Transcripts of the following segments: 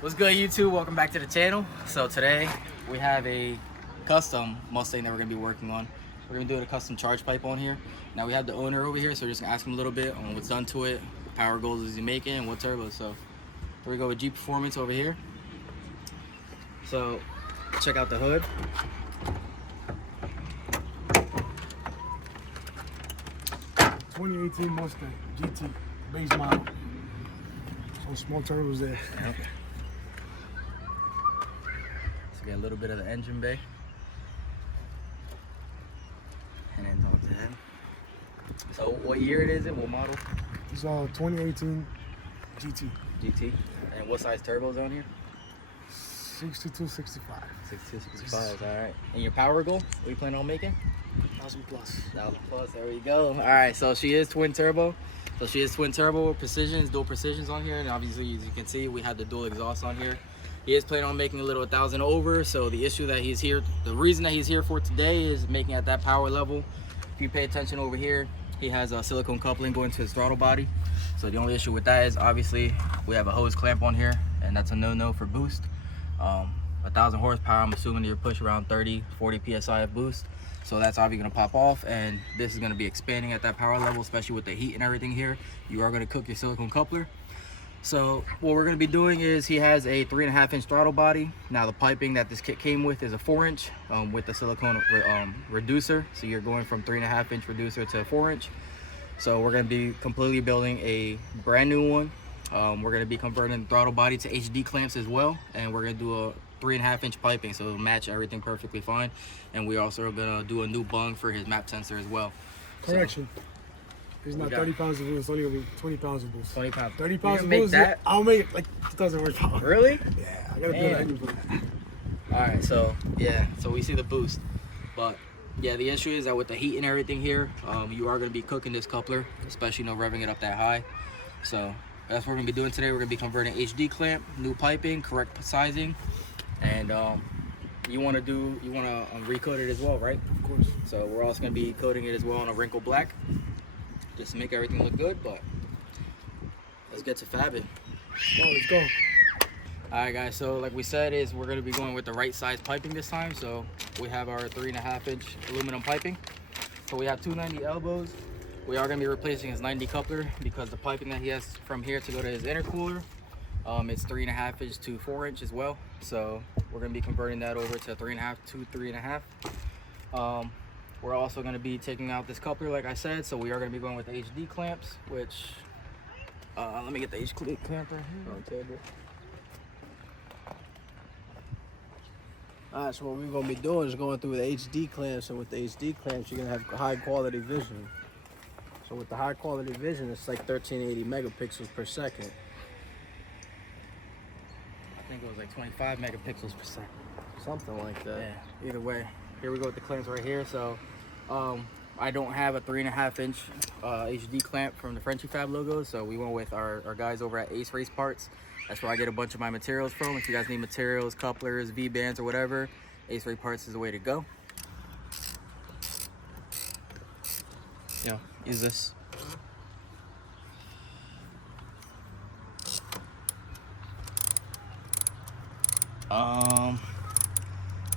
What's good, YouTube? Welcome back to the channel. So today we have a custom Mustang that we're gonna be working on. We're gonna do a custom charge pipe on here. Now we have the owner over here, so we're just gonna ask him a little bit on what's done to it, what power goals is he making, and what turbos. So here we go with gperformance over here. So check out the hood. '2018 Mustang GT base model. Some small turbos there. Yep. So get a little bit of the engine bay, and then talk to him. So what year it is? What model? It's all 2018 GT. GT. And what size turbos on here? 62, 65. 62, 65. All right. And your power goal? What are you planning on making? 1,000 plus. 1,000 plus. There we go. All right. So she is twin turbo. So she is twin turbo with precisions, dual precisions on here, and obviously, as you can see, we have the dual exhaust on here. He is planning on making a little 1,000 over. So the issue that he's here, the reason that he's here for today is making at that power level. If you pay attention over here, he has a silicone coupling going to his throttle body. So the only issue with that is obviously we have a hose clamp on here, and that's a no-no for boost. 1,000 horsepower, I'm assuming you're pushing around 30, 40 PSI of boost. So that's obviously gonna pop off, and this is gonna be expanding at that power level, especially with the heat and everything here. You are gonna cook your silicone coupler. So what we're gonna be doing is he has a 3.5-inch throttle body. Now the piping that this kit came with is a 4-inch with the silicone reducer. So you're going from 3.5-inch reducer to a 4-inch. So we're gonna be completely building a brand new one. We're gonna be converting the throttle body to HD clamps as well, and we're gonna do a 3.5-inch piping, so it'll match everything perfectly fine. And we also are gonna do a new bung for his map sensor as well. Correction. So, it's not 30 pounds of boost, it's only gonna be 20 pounds of boost. 20 pounds. 30 pounds of make boost, that? I'll make it like 2,000 horsepower. Really? Yeah, I gotta build that engine for that. All right, so yeah, so we see the boost, but yeah, the issue is that with the heat and everything here, you are gonna be cooking this coupler, especially revving it up that high. So that's what we're gonna be doing today. We're gonna be converting HD clamp, new piping, correct sizing, and you wanna recoat it as well, right? Of course. So we're also gonna be coating it as well in a wrinkle black, just to make everything look good. But let's get to fabbing. Oh, let's go. All right, guys, so like we said, is we're gonna be going with the right size piping this time. So we have our 3.5-inch aluminum piping. So we have 290 elbows. We are gonna be replacing his 90 coupler because the piping that he has from here to go to his intercooler, it's 3.5-inch to 4-inch as well. So we're gonna be converting that over to 3.5 to 3.5. We're also gonna be taking out this coupler, like I said. So we are gonna be going with the HD clamps, which let me get the HD clamp right here on the table. Alright, so what we're going to be doing is going through the HD clamps, and with the HD clamps you're going to have high quality vision. So with the high quality vision, it's like 1380 megapixels per second. I think it was like 25 megapixels per second. Something like that. Yeah, either way. Here we go with the clamps right here. So I don't have a 3.5-inch HD clamp from the Frenchy Fab logo, so we went with our guys over at Ace Race Parts. That's where I get a bunch of my materials from. If you guys need materials, couplers, V-bands, or whatever, Ace Race Parts is the way to go. Use this.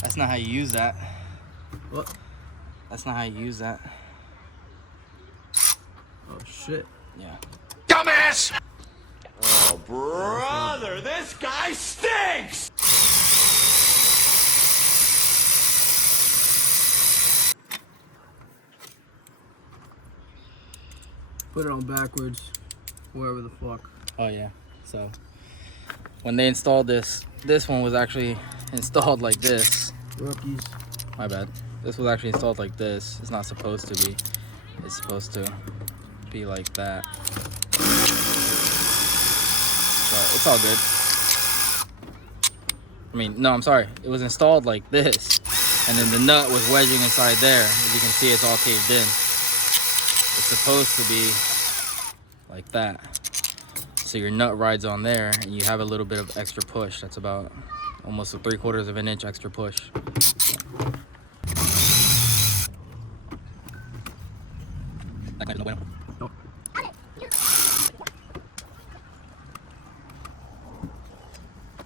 That's not how you use that. What? That's not how you use that. Oh shit. Yeah. Dumbass! Oh, brother, this guy stinks! Put it on backwards, wherever the fuck. Oh yeah. So when they installed this one was actually installed like this. Rookies. My bad. This was actually installed like this. It's not supposed to be. It's supposed to be like that. But it's all good. I mean, no, I'm sorry. It was installed like this, and then the nut was wedging inside there. As you can see, it's all caved in. It's supposed to be like that. So your nut rides on there, and you have a little bit of extra push. That's about almost a 3/4 of an inch extra push.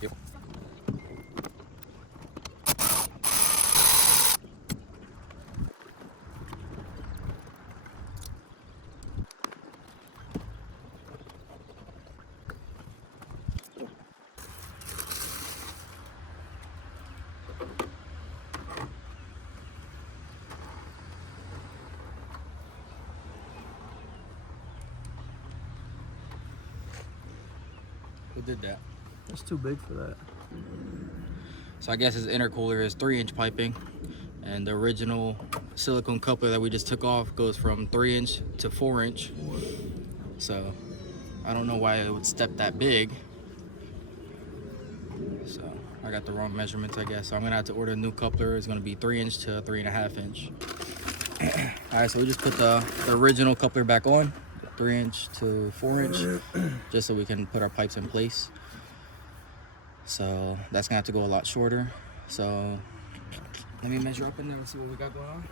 Yep. did that? It's too big for that. So I guess his intercooler is 3-inch piping, and the original silicone coupler that we just took off goes from 3-inch to 4-inch. So I don't know why it would step that big. So I got the wrong measurements, I guess. So I'm gonna have to order a new coupler. It's gonna be 3-inch to 3.5-inch. All right, so we just put the original coupler back on, 3-inch to 4-inch, just so we can put our pipes in place. So that's gonna have to go a lot shorter. So let me measure up in there and see what we got going on.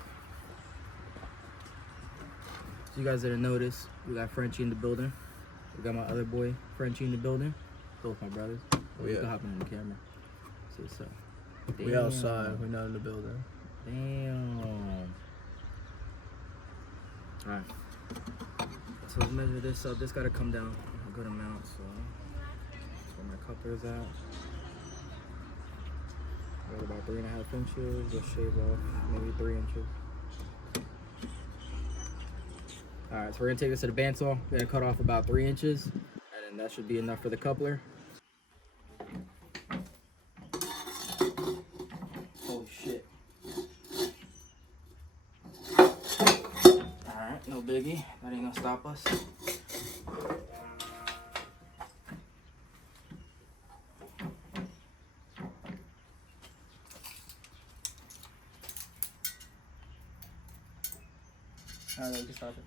So you guys didn't notice, we got Frenchie in the building. We got my other boy, Frenchie, in the building. Both my brothers. Oh, You yeah. can hop in the camera. See what's up. We outside. We're not in the building. Damn. Alright. So let's measure this up. This gotta come down a good amount. So that's where my coupler is at. Right about 3.5 inches. Let's shave off maybe 3 inches. Alright, so we're gonna take this to the bandsaw. We're gonna cut off about 3 inches, and then that should be enough for the coupler. Holy shit. Alright, no biggie. That ain't gonna stop us. Alright, we can stop it.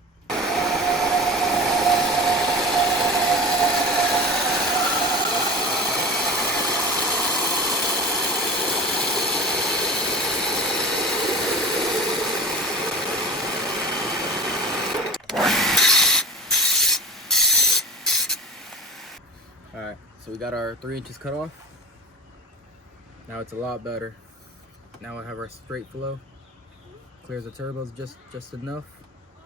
Alright, so we got our 3 inches cut off. Now it's a lot better. Now we have our straight flow. Clears the turbos just enough.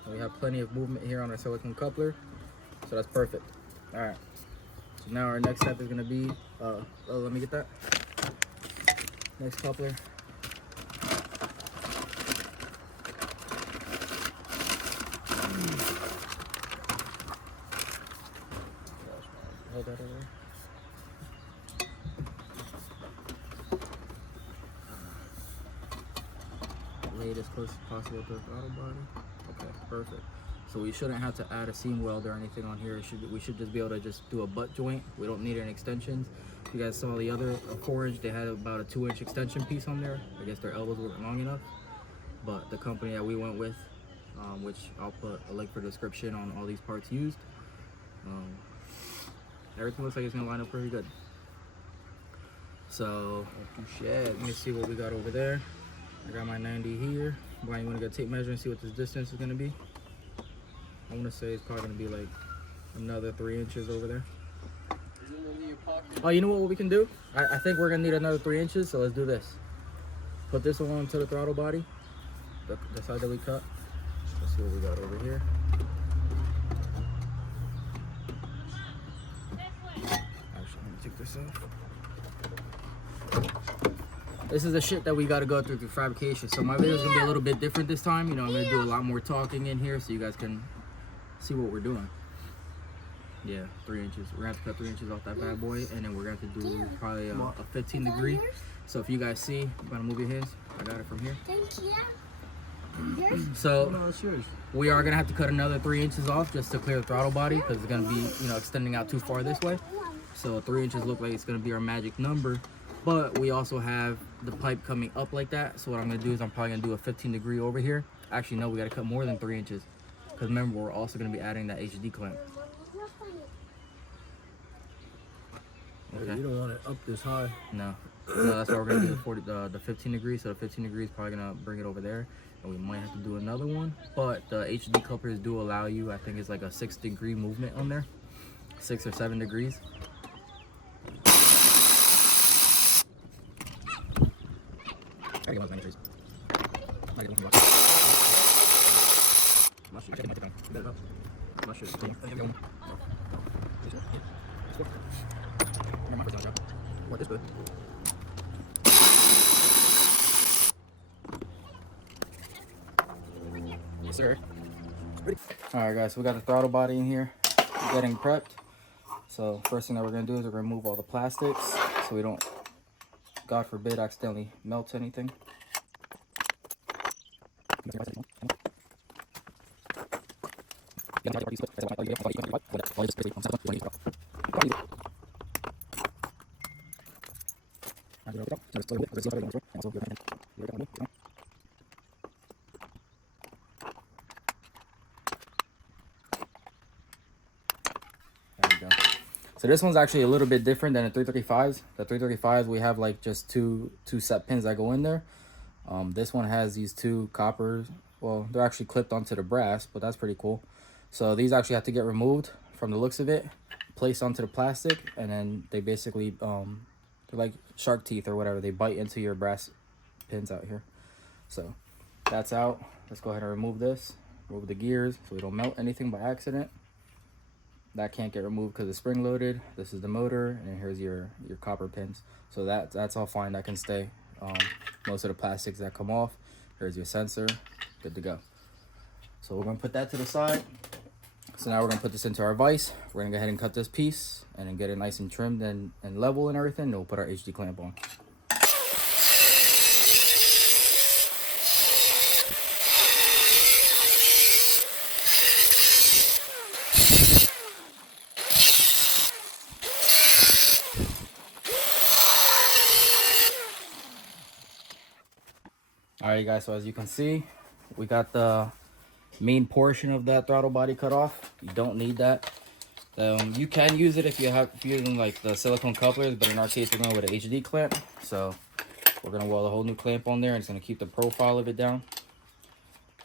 And we have plenty of movement here on our silicone coupler. So that's perfect. Alright. So now our next step is gonna be let me get that. Next coupler. Hold that over there. Lay it as close as possible to the throttle body. Okay, perfect. So we shouldn't have to add a seam weld or anything on here. We should just be able to just do a butt joint. We don't need any extensions. You guys saw the other 4-inch, they had about a 2-inch extension piece on there. I guess their elbows weren't long enough. But the company that we went with, which I'll put a link for the description on all these parts used. Everything looks like it's gonna line up pretty good. So let me see what we got over there. I got my 90 here. Brian, you wanna get a tape measure and see what this distance is gonna be? I wanna say it's probably gonna be like another 3 inches over there. Oh, you know what we can do? I think we're gonna need another 3 inches, so let's do this. Put this one onto the throttle body, the side that we cut. Let's see what we got over here. Actually, let me take this off. This is the shit that we got to go through fabrication. So my video is gonna be a little bit different this time. You know, I'm gonna do a lot more talking in here, so you guys can see what we're doing. Yeah, 3 inches. We're gonna have to cut 3 inches off that bad boy, and then we're gonna have to do probably a 15 degree. So if you guys see, I'm gonna move your hands. I got it from here. So No, it's yours. we are gonna have to cut another 3 inches off just to clear the throttle body, because it's gonna be, you know, extending out too far this way. So 3 inches look like it's gonna be our magic number. But we also have the pipe coming up like that. So what I'm gonna do is I'm probably gonna do a 15 degree over here. Actually, no, we gotta cut more than 3 inches. Because remember, we're also gonna be adding that HD clamp. Okay. You don't want it up this high. No, that's why we're gonna do the 15 degrees. So the 15 degrees probably gonna bring it over there, and we might have to do another one. But the HD couplers do allow you, I think it's like a 6 degree movement on there, 6 or 7 degrees. I get one of those I get one from What, this good? Yes, sir. Alright guys, so we got the throttle body in here, getting prepped. So first thing that we're gonna do is we're gonna remove all the plastics so we don't, God forbid, accidentally melt anything. There we go. So this one's actually a little bit different than the 335s. The 335s, we have like just two set pins that go in there. This one has these two coppers. Well, they're actually clipped onto the brass, but that's pretty cool. So these actually have to get removed from the looks of it, placed onto the plastic, and then they basically, they're like shark teeth or whatever. They bite into your brass pins out here. So that's out. Let's go ahead and remove this. Remove the gears so we don't melt anything by accident. That can't get removed because it's spring loaded. This is the motor, and here's your copper pins. So that's all fine. That can stay. Most of the plastics that come off. Here's your sensor. Good to go. So we're gonna put that to the side. So now we're gonna put this into our vise. We're gonna go ahead and cut this piece and then get it nice and trimmed and level and everything. Then we'll put our HD clamp on. Alright guys, so as you can see, we got the main portion of that throttle body cut off. You don't need that. You can use it if you're using like the silicone couplers, but in our case we're going with an HD clamp. So we're going to weld a whole new clamp on there, and it's going to keep the profile of it down.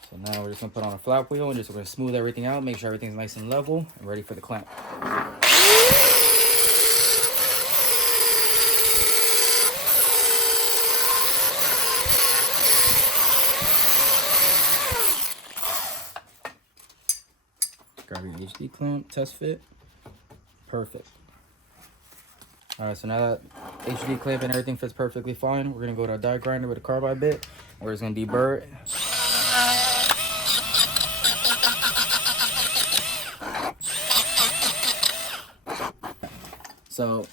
So now we're just going to put on a flap wheel, and we're going to smooth everything out, make sure everything's nice and level and ready for the clamp. Grab your HD clamp, test fit. Perfect. Alright, so now that HD clamp and everything fits perfectly fine, we're going to go to our die grinder with a carbide bit. We're just going to deburr it. So,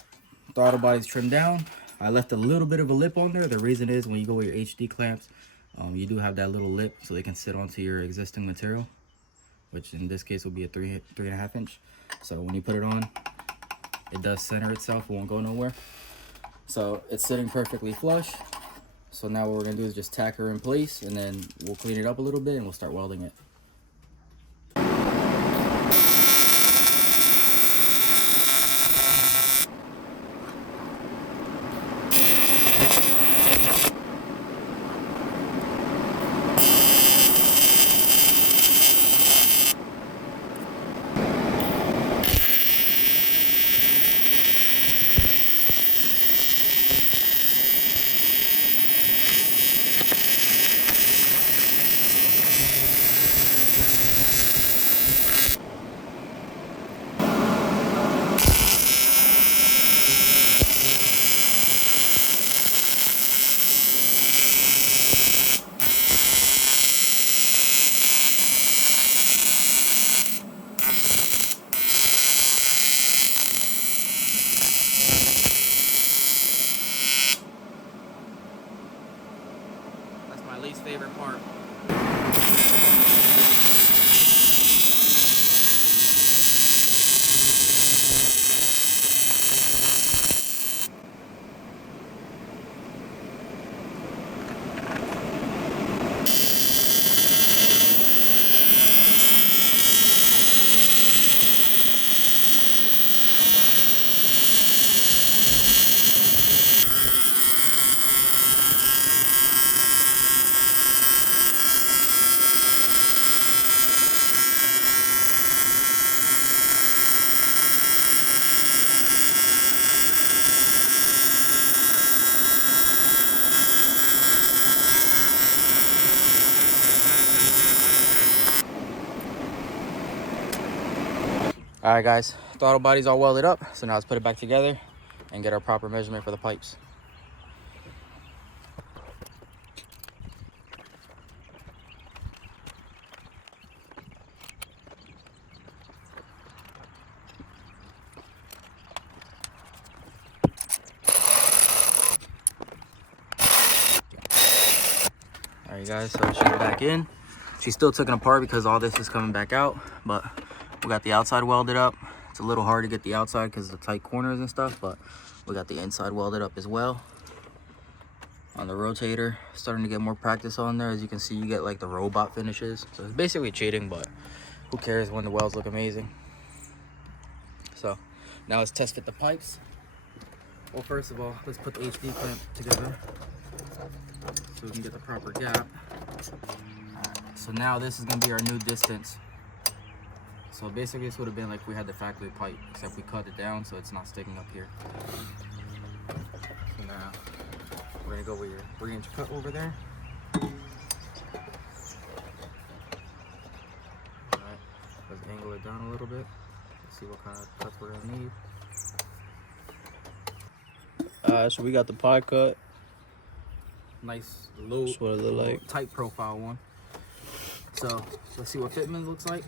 throttle body's trimmed down. I left a little bit of a lip on there. The reason is when you go with your HD clamps, you do have that little lip so they can sit onto your existing material, which in this case will be a 3.5 inch. So when you put it on, it does center itself, it won't go nowhere. So it's sitting perfectly flush. So now what we're gonna do is just tack her in place, and then we'll clean it up a little bit and we'll start welding it. My least favorite part. All right, guys, throttle body's all welded up. So now let's put it back together and get our proper measurement for the pipes. All right, guys, so she's back in. She's still taken apart because all this is coming back out, but we got the outside welded up. It's a little hard to get the outside because of the tight corners and stuff, but we got the inside welded up as well. On the rotator, starting to get more practice on there. As you can see, you get like the robot finishes. So it's basically cheating, but who cares when the welds look amazing. So now let's test fit the pipes. Well, first of all, let's put the HD clamp together so we can get the proper gap. Alright, so now this is gonna be our new distance. So basically this would have been like we had the factory pipe, except we cut it down so it's not sticking up here. So now we're gonna go with your 3-inch cut over there. Alright, let's angle it down a little bit. Let's see what kind of cuts we're gonna need. Alright, so we got the pie cut. Nice low, That's what it look like. tight profile one. So let's see what fitment looks like.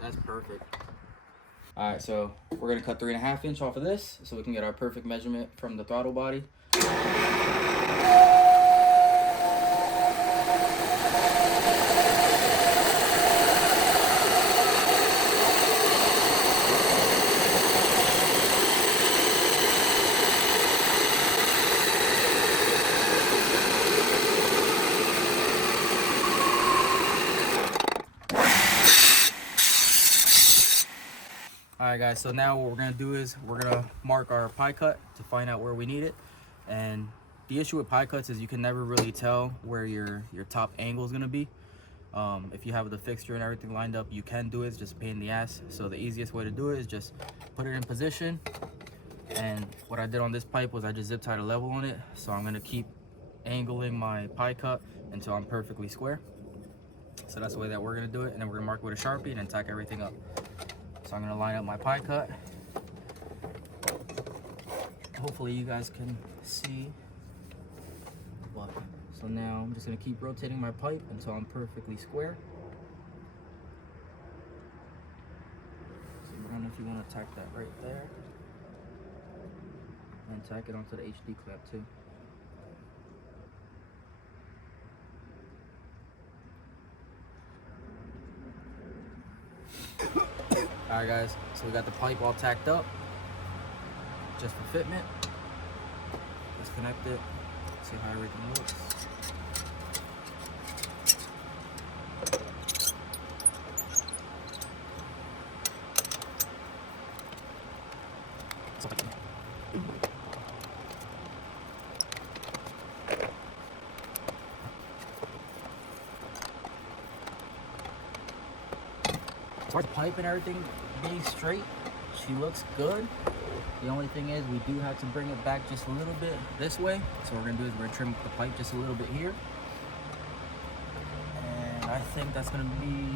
That's perfect. All right, so we're gonna cut 3.5 inch off of this so we can get our perfect measurement from the throttle body. Alright guys, so now what we're going to do is we're going to mark our pie cut to find out where we need it. And the issue with pie cuts is you can never really tell where your top angle is going to be. If you have the fixture and everything lined up, you can do it. It's just a pain in the ass. So the easiest way to do it is just put it in position. And what I did on this pipe was I just zip tied a level on it. So I'm going to keep angling my pie cut until I'm perfectly square. So that's the way that we're going to do it. And then we're going to mark with a Sharpie and then tack everything up. So I'm gonna line up my pie cut. Hopefully you guys can see. But, so now I'm just gonna keep rotating my pipe until I'm perfectly square. So I don't know if you wanna tack that right there. And tack it onto the HD clamp too. Alright guys, so we got the pipe all tacked up, just for fitment. Disconnect it, see how everything looks. As far as the pipe and everything being straight, she looks good. The only thing is we do have to bring it back just a little bit this way. So what we're gonna do is we're gonna trim the pipe just a little bit here. And I think that's gonna be maybe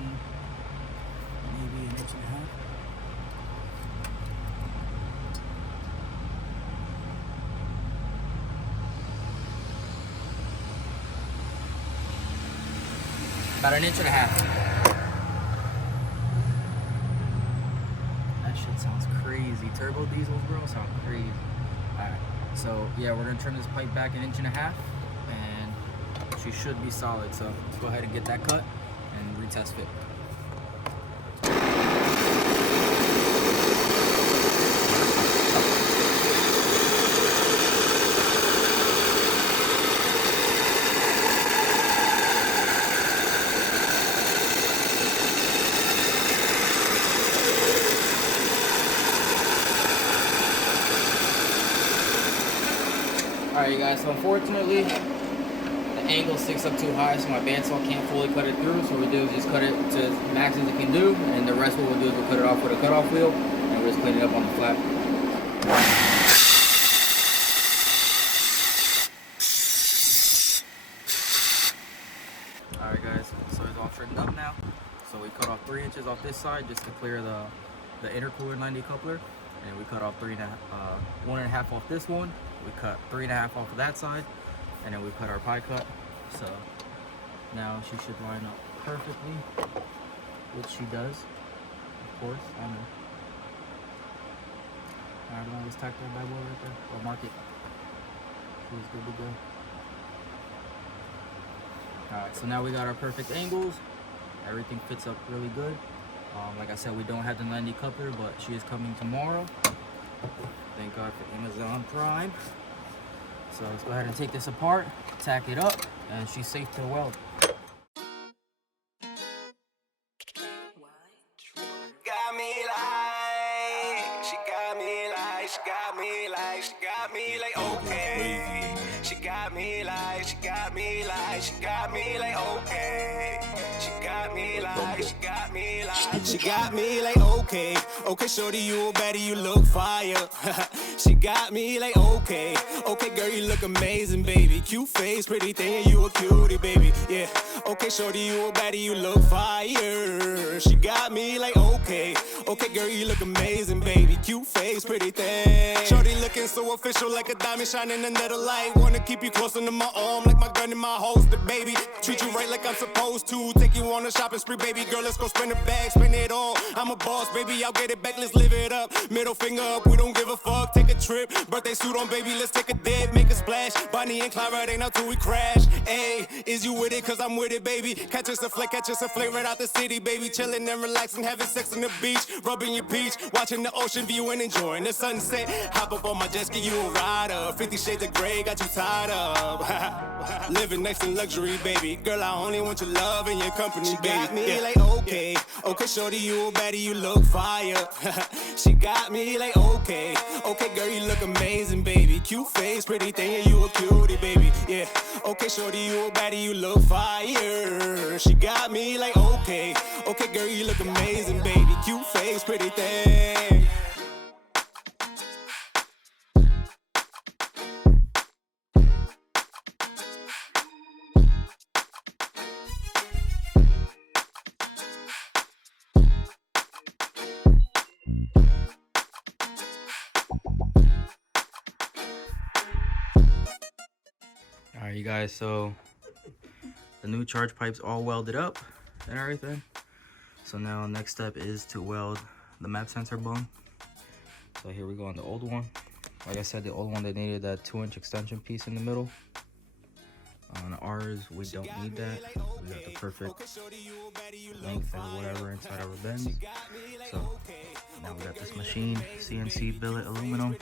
1.5 inches. About 1.5 inches. Sounds crazy. Turbo diesels, bro, sound crazy. Alright, so yeah, we're gonna trim this pipe back 1.5 inches, and she should be solid. So let's go ahead and get that cut and retest fit. Alright you guys, so unfortunately the angle sticks up too high, so my bandsaw can't fully cut it through. So what we do is just cut it to as max as it can do, and the rest what we'll do is we'll cut it off with a cutoff wheel, and we'll just clean it up on the flat. Alright guys, so it's all trimmed up now. So we cut off 3 inches off this side just to clear the intercooler 90 coupler, and we cut off 1.5 off this one, We cut 3.5 off of that side, and then we cut our pie cut. So now she should line up perfectly, which she does, of course. I know. Alright, I'm always tack that bad boy right there, or mark it. She's good to go. Alright, so now we got our perfect angles. Everything fits up really good. Like I said, we don't have the 90 coupler, but she is coming tomorrow. Thank God for Amazon Prime. So let's go ahead and take this apart, tack it up, and she's safe to weld. Got me like, she got me like, she got me like, she got me like, okay. She got me like, she got me like, she got me like, okay. She got me like, she got me like, she got me like, okay. Okay, shorty, you a baddie, you look fire. She got me like, okay. Okay, girl, you look amazing, baby. Cute face, pretty thing, you a cutie, baby. Yeah. Okay, shorty, you a baddie, you look fire. She got me like, okay. Okay, girl, you look amazing, baby. Cute face, pretty thing. Shorty looking so official, like a diamond shining under the light. Wanna keep you close under my arm, like my gun in my holster, baby. Treat you right like I'm supposed to. Take you on a shopping spree, baby girl. Let's go spend a bag, spend it all. I'm a boss, baby. I'll get it back. Let's live it up. Middle finger up. We don't give a fuck. Take a trip. Birthday suit on, baby. Let's take a dip. Make a splash. Bonnie and Clyde, ain't out till we crash. Hey, is you with it? Cause I'm with it, baby. Catch us a flick right out the city, baby. Chilling and relaxing, having sex on the beach, rubbing your peach, watching the ocean view and enjoying the sunset. Hop up on my jet ski, you a rider. 50 Shades of Grey, got you tied up. Living next in luxury, baby. Girl, I only want your love and your company, she baby. Got me like, okay. Okay, shorty, you a baddie, you look fire. She got me like, okay. Okay, girl, you look amazing, baby. Cute face, pretty thing, and you a cutie, baby. Yeah. Okay, shorty, you a baddie, you look fire. She got me like, okay. Okay, girl, you look amazing, baby. Cute face, pretty thing. Alright, you guys, so the new charge pipes all welded up and everything. So now next step is to weld the map sensor bung. So here we go on the old one. Like I said, the old one, they needed that 2-inch extension piece in the middle. On ours, we don't need that. We got the perfect length or whatever inside our bends. So now we got this machine, CNC billet aluminum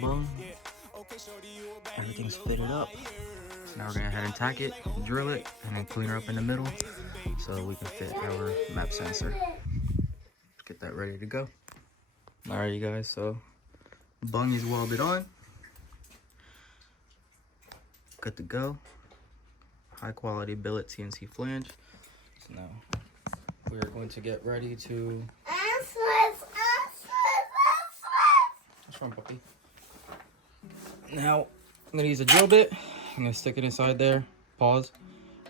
bung. Everything's fitted up. So now we're gonna head and tack it, drill it, and then clean her up in the middle so we can fit our map sensor. Let's get that ready to go. Alright, you guys, so the bung is welded on. Good to go. High quality billet CNC flange. So now we are going to get ready to. What's wrong, puppy? Now I'm gonna use a drill bit. I'm gonna stick it inside there. Pause,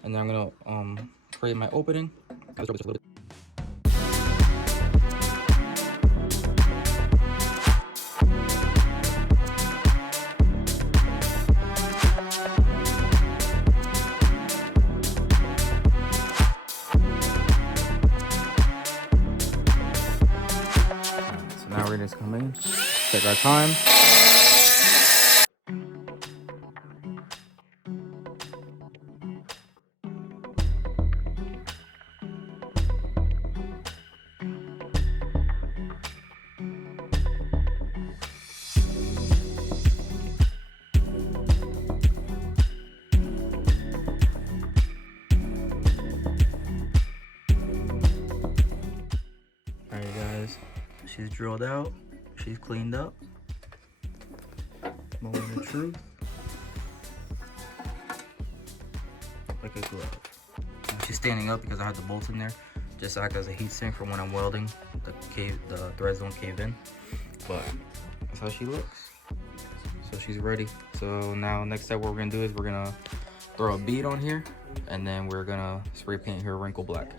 and then I'm gonna create my opening. So now we're just come in, take our time. Alright guys, she's drilled out, she's cleaned up. Moment of truth. Like a glove. She's standing up because I had the bolts in there. Just act as a heat sink for when I'm welding. The threads don't cave in. But that's how she looks. So she's ready. So now next step what we're gonna do is we're gonna throw a bead on here and then we're gonna spray paint her wrinkle black.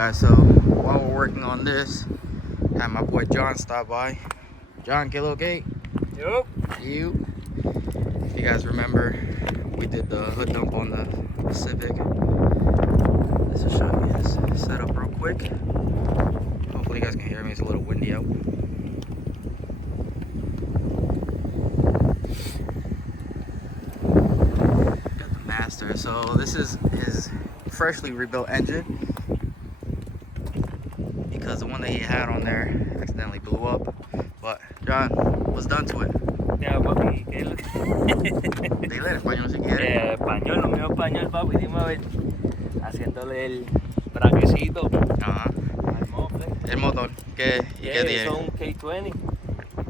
guys, so while we're working on this, had my boy John stop by. John, get a little gate. Yup. You. If you guys remember, we did the hood dump on the Civic. Let's just show you this setup real quick. Hopefully you guys can hear me, it's a little windy out. Got the Master, so this is his freshly rebuilt engine, because the one that he had on there accidentally blew up. But John, what's done to it? Ya, papi, ¿qué es lo que...? Dile en español si quiere. Español, lo mío español, papi, dime a ver. Haciéndole el braquecito Ajá. al mofle. El motor, ¿qué, y qué tiene? Son K20,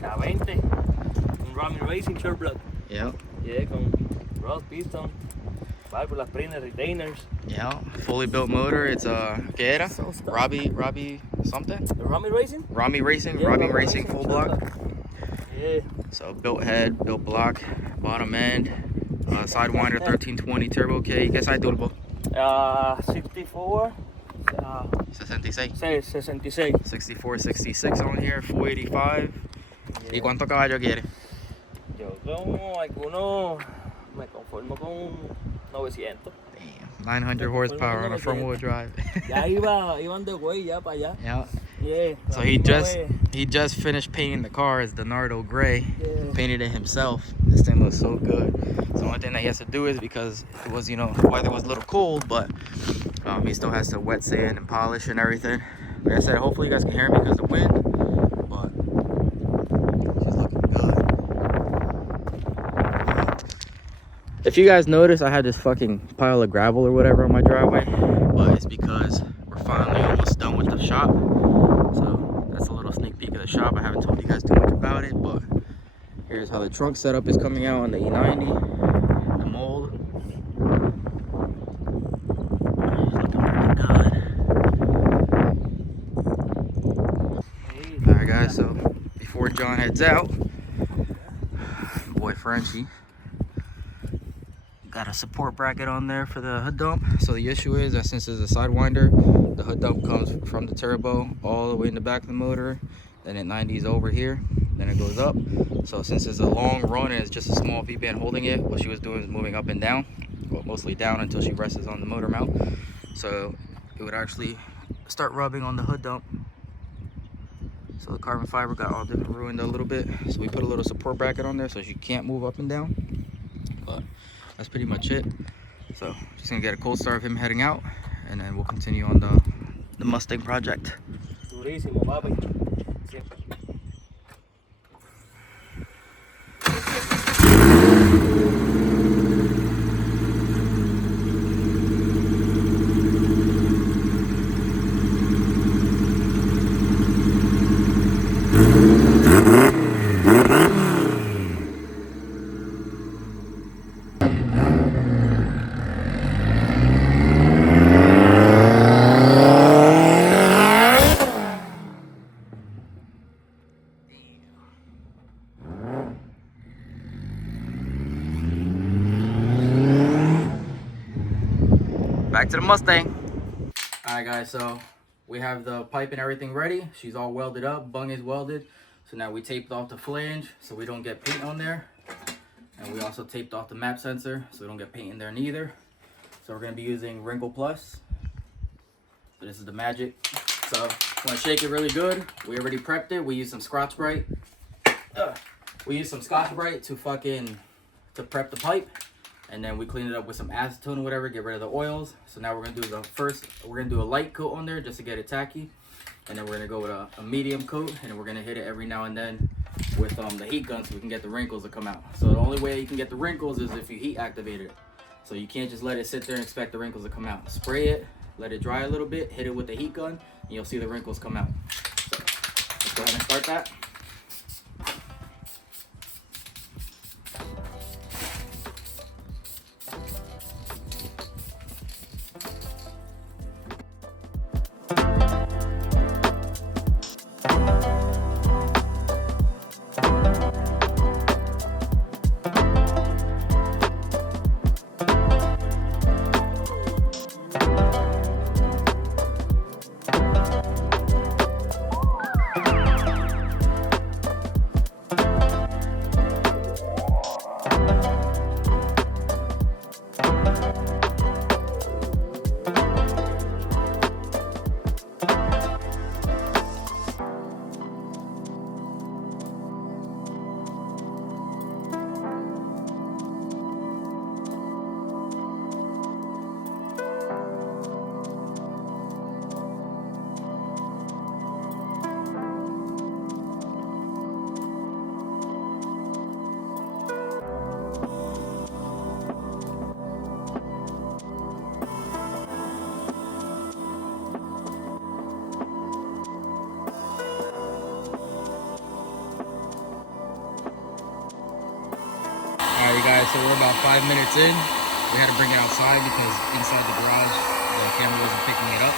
K20, un Rami Racing Short Block. Yeah. Yeah, con rod, piston, válvulas, sprinters, retainers. Yeah, fully built motor. It's ¿qué era? So stuff. Robbie something? The Rami Racing? Rami Racing, Yeah, Rami Rami Racing full Short block. Yeah. So built head, built block, bottom end, Sidewinder 1320 turbo. ¿Qué hay turbo? 64, 66. 66. 64, 66 on here, 485. Yeah. ¿Y cuánto caballo quiere? Yo como algunos me conformo con 900. Damn, 900 horsepower on a front wheel drive. Ya iban de güey ya para allá. Yeah. Yeah. So he just finished painting the car as the Nardo gray. Yeah. Painted it himself. This thing looks so good. So the only thing that he has to do is, because it was, the weather was a little cold, but he still has to wet sand and polish and everything. Like I said, hopefully you guys can hear me because of the wind, but she's looking good. If you guys notice, I had this fucking pile of gravel or whatever on my driveway, but it's because we're finally almost done with the shop. So that's a little sneak peek of the shop. I haven't told you guys too much about it, but here's how the trunk setup is coming out on the E90. The mold. It's looking pretty good. Alright guys, so before John heads out, boy Frenchie got a support bracket on there for the hood dump. So the issue is that since it's a Sidewinder, the hood dump comes from the turbo all the way in the back of the motor, then it 90s over here, then it goes up. So since it's a long run and it's just a small V-band holding it, what she was doing is moving up and down, well, mostly down until she rests on the motor mount. So it would actually start rubbing on the hood dump. So the carbon fiber got all ruined a little bit. So we put a little support bracket on there so she can't move up and down. But that's pretty much it. So just gonna get a cold start of him heading out, and then we'll continue on the Mustang project. Durísimo, papi. Siempre. Back to the Mustang. Alright guys, so we have the pipe and everything ready. She's all welded up, bung is welded. So now we taped off the flange so we don't get paint on there. And we also taped off the map sensor so we don't get paint in there neither. So we're going to be using Wrinkle Plus. So this is the magic. So want to shake it really good. We already prepped it. We used some Scotch Brite. We used some Scotch Brite to prep the pipe. And then we clean it up with some acetone or whatever, get rid of the oils. So now we're gonna do we're gonna do a light coat on there just to get it tacky. And then we're gonna go with a medium coat, and then we're gonna hit it every now and then with the heat gun so we can get the wrinkles to come out. So the only way you can get the wrinkles is if you heat activate it. So you can't just let it sit there and expect the wrinkles to come out. Spray it, let it dry a little bit, hit it with the heat gun, and you'll see the wrinkles come out. So let's go ahead and start that. guys, so we're about 5 minutes in. We had to bring it outside because inside the garage, the camera wasn't picking it up.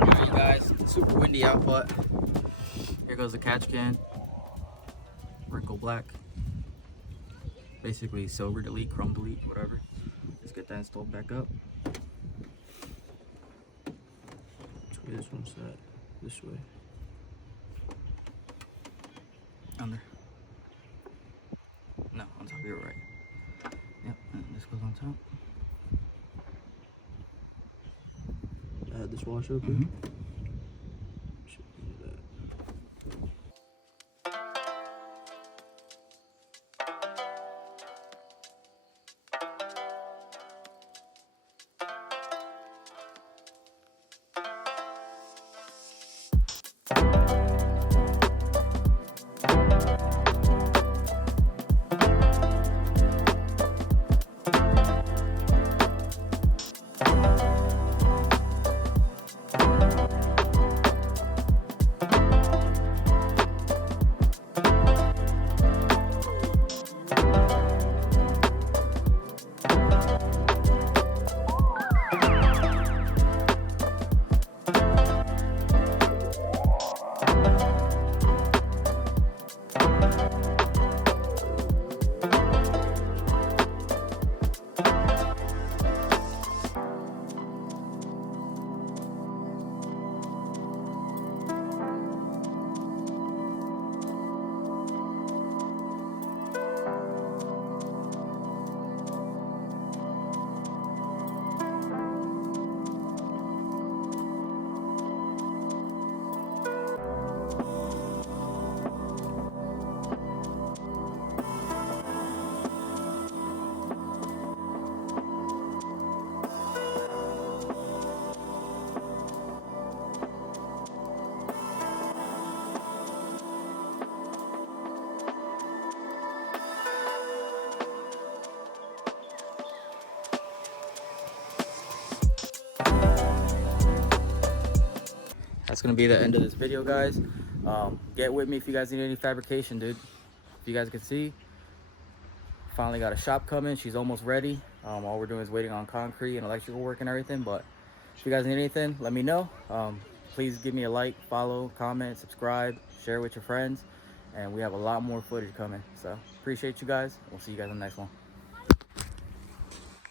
Alright, you guys, super windy out, but here goes the catch can. Wrinkle black. Basically silver delete, chrome delete, whatever. Let's get that installed back up. Which way this one's set? This way. Under. No, on top of your right. Yep, and this goes on top. Add this washer up here. Should do that. that's gonna be the end of this video, guys. Get with me if you guys need any fabrication, dude. If you guys can see, finally got a shop coming. She's almost ready. All we're doing is waiting on concrete and electrical work and everything. But if you guys need anything, let me know. Please give me a like, follow, comment, subscribe, share with your friends, and we have a lot more footage coming. So appreciate you guys. We'll see you guys in the next one.